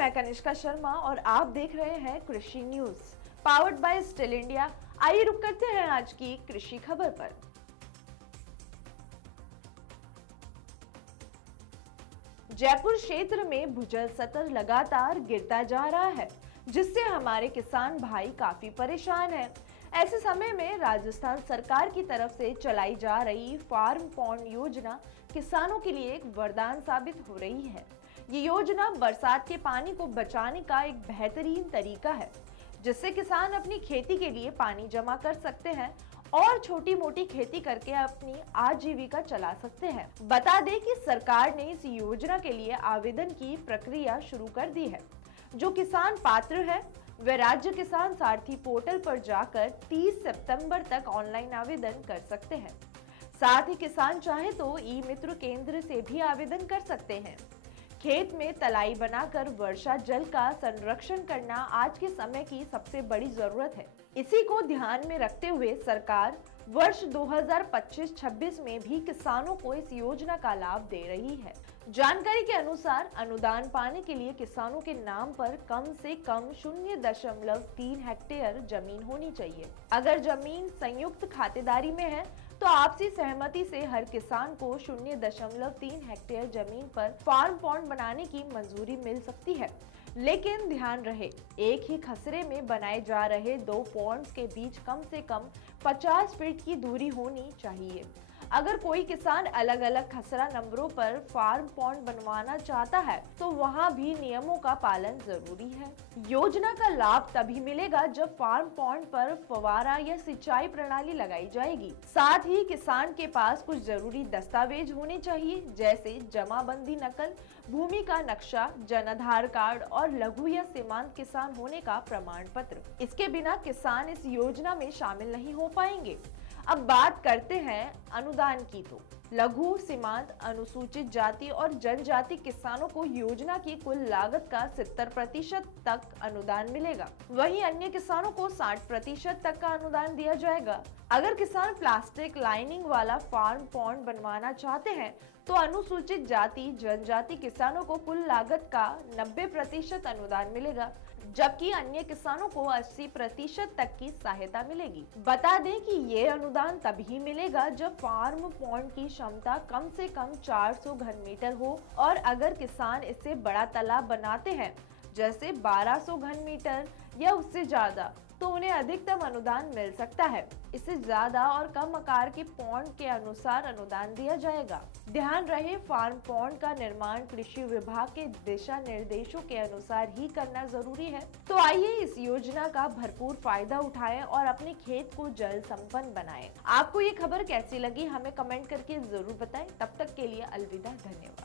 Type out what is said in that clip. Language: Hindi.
मैं कनिष्का शर्मा और आप देख रहे हैं कृषि news powered by still India. आइए रुक करते हैं आज की कृषि खबर पर। जयपुर क्षेत्र में भूजल स्तर लगातार गिरता जा रहा है, जिससे हमारे किसान भाई काफी परेशान हैं। ऐसे समय में राजस्थान सरकार की तरफ से चलाई जा रही फार्म पॉन्ड योजना किसानों के लिए एक वरदान साबित हो रही है। ये योजना बरसात के पानी को बचाने का एक बेहतरीन तरीका है, जिससे किसान अपनी खेती के लिए पानी जमा कर सकते हैं और छोटी मोटी खेती करके अपनी आजीविका चला सकते हैं। बता दें कि सरकार ने इस योजना के लिए आवेदन की प्रक्रिया शुरू कर दी है। जो किसान पात्र है वे राज्य किसान सारथी पोर्टल पर जाकर 30 सितंबर तक ऑनलाइन आवेदन कर सकते हैं। साथ ही किसान चाहे तो ई मित्र केंद्र से भी आवेदन कर सकते हैं। खेत में तलाई बनाकर वर्षा जल का संरक्षण करना आज के समय की सबसे बड़ी जरूरत है। इसी को ध्यान में रखते हुए सरकार वर्ष 2025-26 में भी किसानों को इस योजना का लाभ दे रही है। जानकारी के अनुसार अनुदान पाने के लिए किसानों के नाम पर कम से कम 0.3 हेक्टेयर जमीन होनी चाहिए। अगर जमीन संयुक्त खातेदारी में है तो आपसी सहमति से हर किसान को 0.3 हेक्टेयर जमीन पर फार्म पॉन्ड बनाने की मंजूरी मिल सकती है। लेकिन ध्यान रहे, एक ही खसरे में बनाए जा रहे दो पॉन्ड्स के बीच कम से कम 50 फीट की दूरी होनी चाहिए। अगर कोई किसान अलग अलग खसरा नंबरों पर फार्म पॉन्ड बनवाना चाहता है तो वहाँ भी नियमों का पालन जरूरी है। योजना का लाभ तभी मिलेगा जब फार्म पॉन्ड पर फव्वारा या सिंचाई प्रणाली लगाई जाएगी। साथ ही किसान के पास कुछ जरूरी दस्तावेज होने चाहिए, जैसे जमाबंदी नकल, भूमि का नक्शा, जन आधार कार्ड और लघु या सीमांत किसान होने का प्रमाण पत्र। इसके बिना किसान इस योजना में शामिल नहीं हो पाएंगे। अब बात करते हैं अनुदान की। तो लघु, सीमांत, अनुसूचित जाति और जनजाति किसानों को योजना की कुल लागत का 70% तक अनुदान मिलेगा। वहीं अन्य किसानों को 60% तक का अनुदान दिया जाएगा। अगर किसान प्लास्टिक लाइनिंग वाला फार्म पॉन्ड बनवाना चाहते हैं तो अनुसूचित जाति, जनजाति किसानों को कुल लागत का 90% अनुदान मिलेगा, जबकि अन्य किसानों को 80% तक की सहायता मिलेगी। बता दें कि ये अनुदान तभी मिलेगा जब फार्म पॉन्ड की क्षमता कम से कम 400 घन मीटर हो और अगर किसान इससे बड़ा तालाब बनाते हैं, जैसे 1200 घन मीटर या उससे ज्यादा, तो उन्हें अधिकतम अनुदान मिल सकता है। इससे ज्यादा और कम आकार के पॉन्ड के अनुसार अनुदान दिया जाएगा। ध्यान रहे, फार्म पॉन्ड का निर्माण कृषि विभाग के दिशा निर्देशों के अनुसार ही करना जरूरी है। तो आइए इस योजना का भरपूर फायदा उठाएं और अपने खेत को जल संपन्न बनाएं। आपको ये खबर कैसी लगी हमें कमेंट करके जरूर बताएं। तब तक के लिए अलविदा, धन्यवाद।